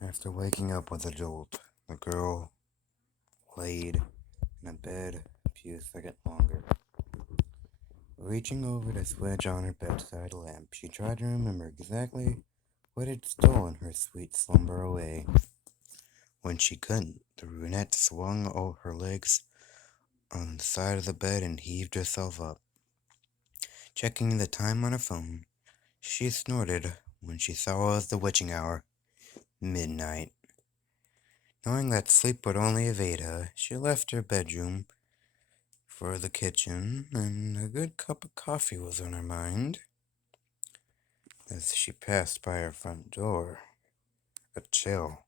After waking up with a jolt, the girl laid in a bed a few seconds longer. Reaching over to switch on her bedside lamp, she tried to remember exactly what had stolen her sweet slumber away. When she couldn't, the brunette swung her legs on the side of the bed and heaved herself up. Checking the time on her phone, she snorted when she saw it was the witching hour, midnight. Knowing that sleep would only evade her, she left her bedroom for the kitchen, and a good cup of coffee was on her mind. As she passed by her front door, a chill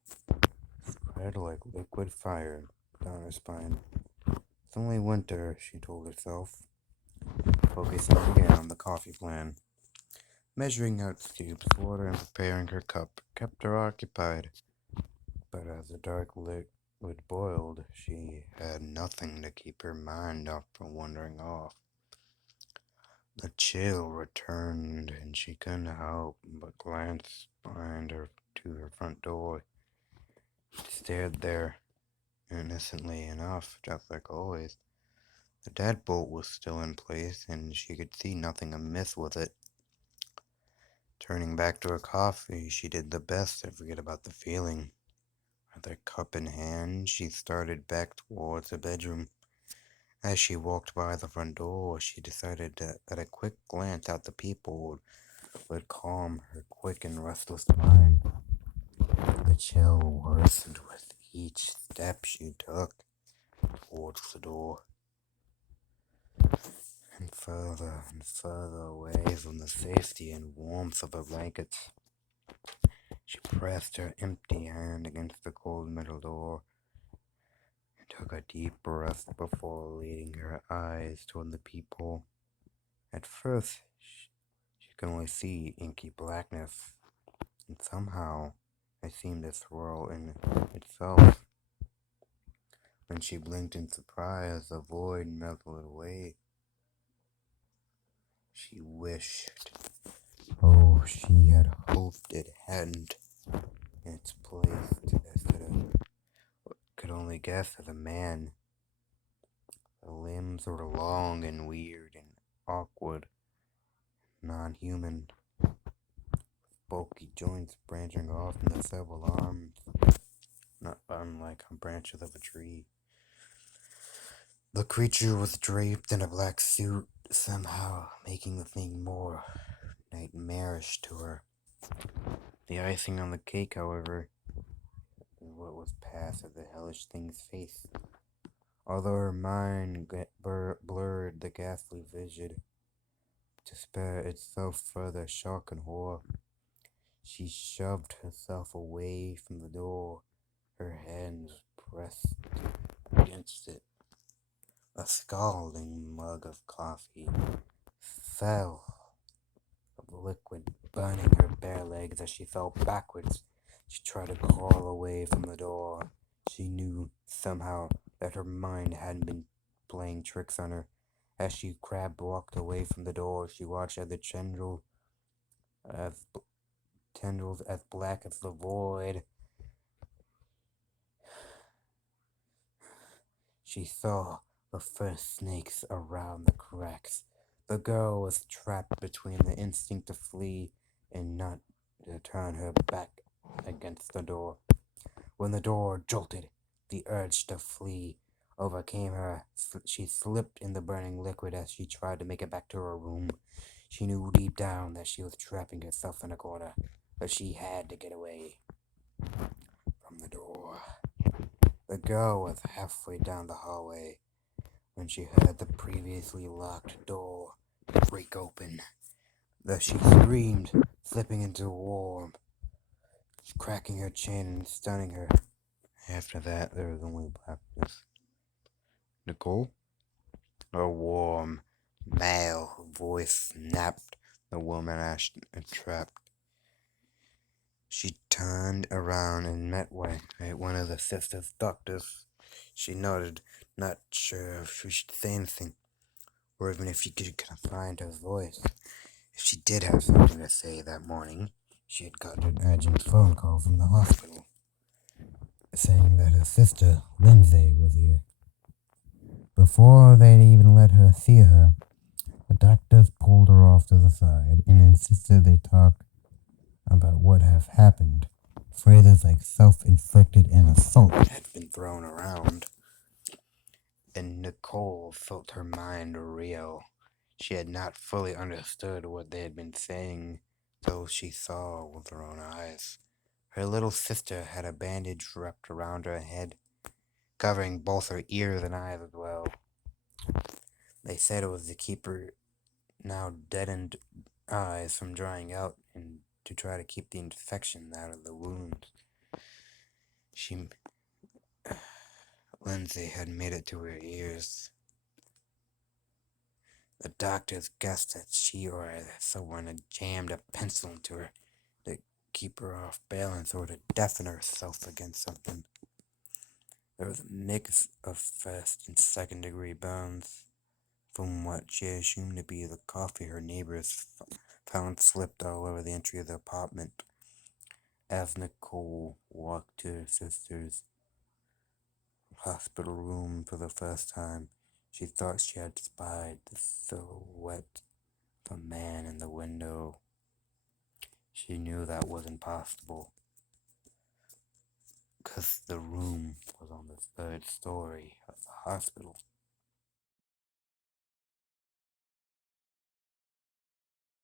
spread like liquid fire down her spine. It's only winter, she told herself, focusing again on the coffee plan. Measuring out scoops, water, and preparing her cup kept her occupied. But as the dark liquid boiled, she had nothing to keep her mind from wandering off. The chill returned, and she couldn't help but glance behind her to her front door. She stared there, innocently enough, just like always. The deadbolt was still in place, and she could see nothing amiss with it. Turning back to her coffee, she did the best to forget about the feeling. With her cup in hand, she started back towards her bedroom. As she walked by the front door, she decided that a quick glance at the peephole would calm her quick and restless mind. The chill worsened with each step she took towards the door, and further away from the safety and warmth of her blankets. She pressed her empty hand against the cold metal door and took a deep breath before leading her eyes toward the peephole. At first, she could only see inky blackness, and somehow it seemed to swirl in itself. When she blinked in surprise, the void melted away. She wished, oh, she had hoped it hadn't. In its place, instead of what could only guess as a man. The limbs were long and weird and awkward, non-human, bulky joints branching off into several arms, not unlike branches of a tree. The creature was draped in a black suit, somehow making the thing more nightmarish to her. The icing on the cake, however, is what was past of the hellish thing's face. Although her mind blurred the ghastly vision to spare itself further shock and horror, she shoved herself away from the door, her hands pressed against it. A scalding mug of coffee fell of liquid, burning her bare legs as she fell backwards. She tried to crawl away from the door. She knew somehow that her mind hadn't been playing tricks on her. As she walked away from the door, she watched as the tendrils as black as the void. She saw the first snakes around the cracks. The girl was trapped between the instinct to flee and not to turn her back against the door. When the door jolted, the urge to flee overcame her. She slipped in the burning liquid as she tried to make it back to her room. She knew deep down that she was trapping herself in a corner, but she had to get away from the door. The girl was halfway down the hallway when she heard the previously locked door break open. Thus she screamed, slipping into a warm, cracking her chin and stunning her. After that, there was only blackness. Nicole? A warm, male voice snapped. The woman asked, entrapped. She turned around and met one of the sister's doctors. She nodded, not sure if she should say anything, or even if she could find her voice. If she did have something to say that morning, she had gotten an urgent phone call from the hospital. saying that her sister, Lindsay, was here. Before they'd even let her see her, the doctors pulled her off to the side and insisted they talk about what have happened. Phrases like self-inflicted and assault had been thrown around, and Nicole felt her mind reel. She had not fully understood what they had been saying till she saw with her own eyes. Her little sister had a bandage wrapped around her head, covering both her ears and eyes as well. They said it was to keep her now deadened eyes from drying out and to try to keep the infection out of the wounds. Lindsay had made it to her ears. The doctors guessed that she or someone had jammed a pencil into her to keep her off balance or to deafen herself against something. There was a mix of first and second degree burns from what she assumed to be the coffee her neighbors found slipped all over the entry of the apartment. As Nicole walked to her sister's hospital room for the first time, she thought she had spied the silhouette of a man in the window. She knew that wasn't possible, 'cause the room was on the third story of the hospital.